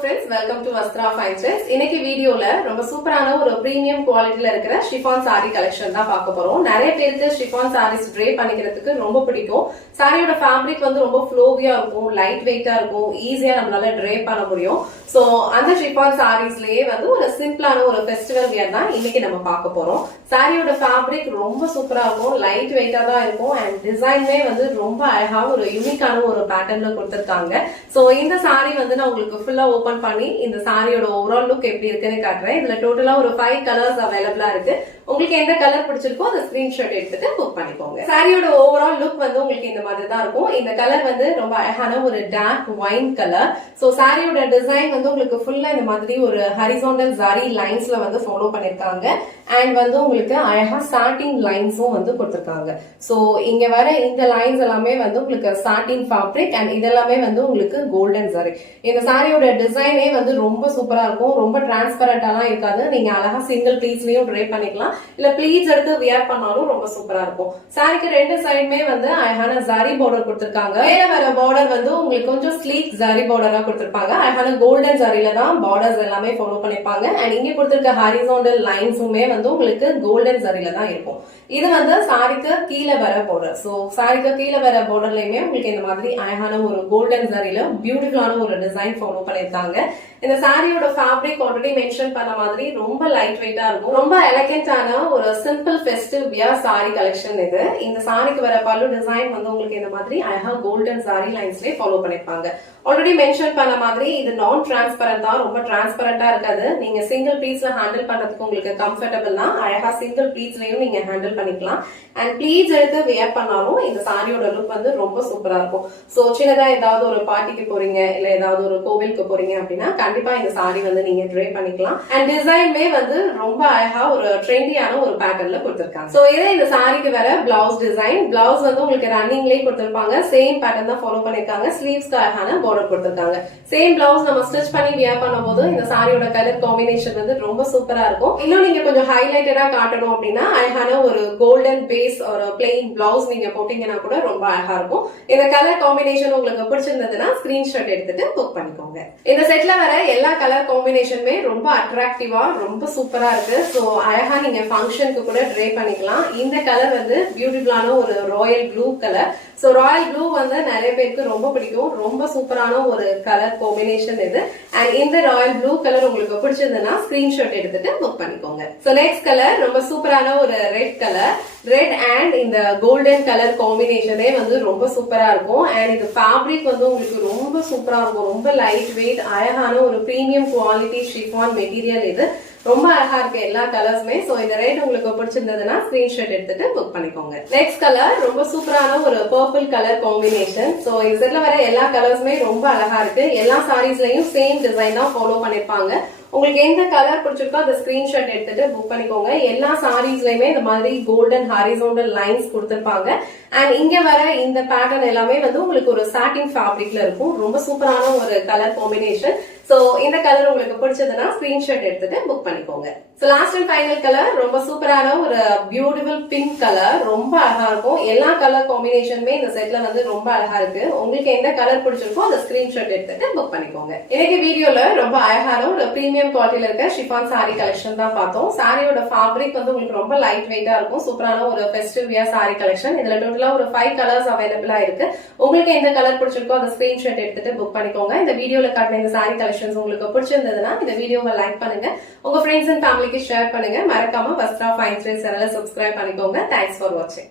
friends, welcome to Vastra Fine Trends. இன்னைக்கு வீடியோல ரொம்ப சூப்பரான ஒரு பிரீமியம் குவாலிட்டில இருக்கிற ஷிஃபான் saree கலெக்ஷன் தான் பார்க்க போறோம். நிறைய பேருக்கு ஷிஃபான் sarees drape பண்ணிக்கிறதுக்கு ரொம்ப பிடிக்கும். சாரியோட ஃபேப்ரிக் வந்து ரொம்ப ஃப்ளோவியா இருக்கும், லைட் வெயிட்டா இருக்கும், ஈஸியா நம்மளால drape பண்ண முடியும். சோ அந்த ஷிஃபான் sareesலயே வந்து ஒரு சிம்பிளான ஒரு ஃபெஸ்டிவல் வியர் தான் இன்னைக்கு நம்ம பார்க்க போறோம். சாரியோட ஃபேப்ரிக் ரொம்ப சூப்பரா இருக்கும், லைட் வெயிட்டா தான் இருக்கும் அண்ட் டிசைன்மே வந்து ரொம்ப அழகா ஒரு யூனிக்கான ஒரு பேட்டர்ன்ல கொடுத்திருக்காங்க. சோ இந்த saree வந்து நான் உங்களுக்கு ஃபுல்லா ஓபன் பண்ணி இந்த சாரியோட ஓவரால் லுக் எப்படி இருக்குன்னு காட்டுறேன். இதுல டோட்டலா ஒரு 5 கலர்ஸ் அவைலபிளா இருக்கு. உங்களுக்கு எந்த கலர் பிடிச்சிருக்கோ அந்த ஸ்கிரீன்ஷாட் எடுத்துட்டு புக் பண்ணிக்கோங்க. சாரியோட ஓவரால் லுக் வந்து உங்களுக்கு இந்த மாதிரி தான் இருக்கும். இந்த கலர் வந்து ரொம்ப அழகான ஒரு டார்க் ஒயின் கலர். சோ சாரியோட டிசைன் வந்து உங்களுக்கு ஃபுல்லா இந்த மாதிரி ஒரு ஹரிசாண்டல் ஜரி லைன்ஸ்ல வந்து ஃபாலோ பண்ணிருக்காங்க அண்ட் வந்து உங்களுக்கு அழகா சாட்டின் லைன்ஸும் வந்து கொடுத்திருக்காங்க. சோ இங்க வர இந்த லைன்ஸ் எல்லாமே வந்து உங்களுக்கு சாட்டின் ஃபேப்ரிக் அண்ட் இதெல்லாமே வந்து உங்களுக்கு கோல்டன் ஜரி. இந்த சாரியோட டிசைனே வந்து ரொம்ப சூப்பரா இருக்கும், ரொம்ப டிரான்ஸ்பரண்டாலாம் இருக்காது. நீங்க அழகா சிங்கிள் ப்ளீட்ஸ்லயும் ட்ரை பண்ணிக்கலாம், இல்ல ப்ளீட்ஸ் எடுத்து வியர் பண்ணாலும் ரொம்ப சூப்பரா இருக்கும். சாரிக்கு ரெண்டு சைடுமே வந்து அழகான ஜரி பார்டர் கொடுத்திருக்காங்க. மேல வர பார்டர் வந்து உங்களுக்கு கொஞ்சம் ஸ்லீக் ஜரி பார்டரா கொடுத்திருப்பாங்க. அழகான கோல்டன் ஜரியில தான் பார்டர்ஸ் எல்லாமே ஃபாலோ பண்ணிருப்பாங்க அண்ட் இங்க கொடுத்திருக்க ஹாரிசாண்டல் லைன்ஸுமே வந்து உங்களுக்கு கோல்டன் ஜரியில தான் இருக்கும். இது வந்து சாரிக்கு கீழே வர பார்டர். சோ சாரிக்கு கீழே வர பார்டர்லயுமே உங்களுக்கு இந்த மாதிரி அழகான ஒரு கோல்டன் ஜரியில பியூட்டிஃபுல்லான ஒரு டிசைன் ஃபாலோ பண்ணிருக்காங்க. இந்த சாரியோட ஃபேப்ரிக் ஆல்ரெடி மென்ஷன் பண்ண மாதிரி ரொம்ப லைட் வெயிட்டா இருக்கும், ரொம்ப எலகென்டான ஒரு simple festive wear sorry collection இது. இந்த சாரிக்கு வர பல்லு டிசைன் வந்து உங்களுக்கு இந்த மாதிரி அழகா கோல்டன் சாரி லைன்ஸ்லயே ஃபாலோ பண்ணிருப்பாங்க. ஆல்ரெடி மென்ஷன் பண்ண மாதிரி இது நான் டிரான்ஸ்பரண்ட் தான், ரொம்ப டிரான்ஸ்பரண்டா இருக்காது. நீங்க சிங்கிள் பீஸ்ல ஹேண்டில் பண்றதுக்கு உங்களுக்கு கம்ஃபர்டபிள் தான். அழகா சிங்கிள் பீஸ்லயும் நீங்க ஹேண்டில் பண்ணிக்கலாம் அண்ட் ப்ளீட்ஸ் எடுத்து வியர் பண்ணாலும் இந்த சாரியோட லுக் வந்து ரொம்ப சூப்பரா இருக்கும். சோ சின்னதா ஏதாவது ஒரு பார்ட்டிக்கு போறீங்க இல்ல ஏதாவது ஒரு கோவிலுக்கு போறீங்க அப்படின்னா கண்டிப்பா இந்த சாரி வந்து நீங்க ட்ரை பண்ணிக்கலாம் அண்ட் டிசைன்மே வந்து ரொம்ப அழகா ஒரு ட்ரெண்டியான ஒரு பேட்டர்ன்ல கொடுத்திருக்காங்க. சோ இதே இந்த சாரிக்கு வர பிளவுஸ் டிசைன், பிளவுஸ் வந்து உங்களுக்கு ரன்னிங்லயே கொடுத்திருப்பாங்க. சேம் பேட்டர்ன் தான் ஃபாலோ பண்ணிருக்காங்க. ஸ்லீவ்ஸ்க்கு அழகான பார்டர் கொடுத்திருக்காங்க. சேம் பிளவுஸ் நம்ம ஸ்டிச் பண்ணி வியர் பண்ணும்போது இந்த சாரியோட கலர் காம்பினேஷன் வந்து ரொம்ப சூப்பரா இருக்கும். இன்னும் நீங்க கொஞ்சம் ஹைலைட்டடா காட்டணும் அப்படின்னா அழகான ஒரு கோல்டன் பேஸ் ஒரு பிளெயின் பிளவுஸ் நீங்க போட்டீங்கன்னா கூட ரொம்ப அழகா இருக்கும். இந்த கலர் காம்பினேஷன் உங்களுக்கு பிடிச்சிருந்ததுன்னா ஸ்கிரீன்ஷாட் எடுத்துட்டு புக் பண்ணிக்கோங்க. இந்த செட்ல வர எல்லா கலர் காம்பினேஷனுமே ரொம்ப அட்ராக்டிவா ரொம்ப சூப்பரா இருக்கு. சோ அழகா நீங்க ஃபங்க்ஷனுக்கு கூட ட்ரை பண்ணிக்கலாம். இந்த கலர் வந்து பியூட்டிஃபுல்லான ஒரு Royal blue colour. So Royal blue வந்து நிறைய பேருக்கு ரொம்ப பிடிக்கும், ரொம்ப சூப்பரான ஒரு கலர் காம்பினேஷன் இது. அண்ட் இந்த ராயல் ப்ளூ கலர் உங்களுக்கு பிடிச்சிருந்ததுன்னா ஸ்கிரீன்ஷாட் எடுத்துட்டு புக் பண்ணிக்கோங்க. சோ நெக்ஸ்ட் கலர் ரொம்ப சூப்பரான ஒரு ரெட் கலர். ரெட் அண்ட் இந்த கோல்டன் கலர் காம்பினேஷனே வந்து ரொம்ப சூப்பரா இருக்கும் அண்ட் இந்த ஃபேப்ரிக் வந்து உங்களுக்கு ரொம்ப சூப்பரா இருக்கும், ரொம்ப லைட் வெயிட் அழகான ஒரு பிரீமியம் குவாலிட்டி ஷிஃபான் மெட்டீரியல் இது. ரொம்ப அழகா இருக்கு எல்லா கலர்ஸுமே. சோ இந்த ரெட் உங்களுக்கு பிடிச்சிருந்ததுன்னா ஸ்கிரீன்ஷாட் எடுத்துட்டு புக் பண்ணிக்கோங்க. நெக்ஸ்ட் கலர் ரொம்ப சூப்பரான ஒரு பர்பிள் கலர் காம்பினேஷன். சோ இந்த செட்ல வர எல்லா கலர்ஸுமே ரொம்ப அழகா இருக்கு. எல்லா சாரீஸ்லயும் சேம் டிசைன் தான் ஃபாலோ பண்ணிருப்பாங்க. உங்களுக்கு எந்த கலர் பிடிச்சிருக்கோ அந்த ஸ்கிரீன்ஷாட் எடுத்துட்டு புக் பண்ணிக்கோங்க. எல்லா சாரீஸ்லயுமே இந்த மாதிரி கோல்டன் ஹாரிசாண்டல் லைன்ஸ் கொடுத்திருப்பாங்க அண்ட் இங்க வர இந்த பேட்டர்ன் எல்லாமே வந்து உங்களுக்கு ஒரு சாட்டின் ஃபேப்ரிக்ல இருக்கும். ரொம்ப சூப்பரான ஒரு கலர் காம்பினேஷன். சோ இந்த கலர் உங்களுக்கு பிடிச்சதுன்னா ஸ்கிரீன்ஷாட் எடுத்துட்டு புக் பண்ணிக்கோங்க. So last and final colour ரொம்ப சூப்பரான ஒரு பியூட்டிஃபுல் பிங்க் கலர். ரொம்ப அழகா இருக்கும். எல்லா கலர் காம்பினேஷனுமே இந்த செட்ல வந்து ரொம்ப அழகா இருக்கு. உங்களுக்கு எந்த கலர் பிடிச்சிருக்கோ அந்த ஸ்கிரீன்ஷாட் எடுத்துட்டு புக் பண்ணிக்கோங்க. இன்னைக்கு வீடியோல ரொம்ப அழகான ஒரு பிரீமியம் குவாலிட்டில இருக்க ஷிஃபான் சாரி கலெக்ஷன் தான் பார்த்தோம். சாரியோட ஃபேப்ரிக் வந்து உங்களுக்கு ரொம்ப லைட் வெயிட்டா இருக்கும். சூப்பரான ஒரு ஃபெஸ்டிவ் வியர் சாரி கலெக்ஷன். இதுல டோட்டலா ஒரு 5 கலர்ஸ் அவைலபிளா இருக்கு. உங்களுக்கு எந்த கலர் பிடிச்சிருக்கோ அந்த ஸ்கிரீன்ஷாட் எடுத்துட்டு புக் பண்ணிக்கோங்க. இந்த வீடியோல காட்டின இந்த சாரி கலெக்ஷன் உங்களுக்கு பிடிச்சிருந்ததுன்னா இந்த வீடியோவை லைக் பண்ணுங்க, உங்க ஃப்ரெண்ட்ஸ் அண்ட் ஃபேமிலிக்கு ஷேர் பண்ணுங்க. மறக்காம வஸ்த்ரா ஃபைன் ட்ரெண்ட்ஸ் சேனலை சப்ஸ்கிரைப் பண்ணிக்கோங்க. தேங்க்ஸ் ஃபார் வாட்சிங்.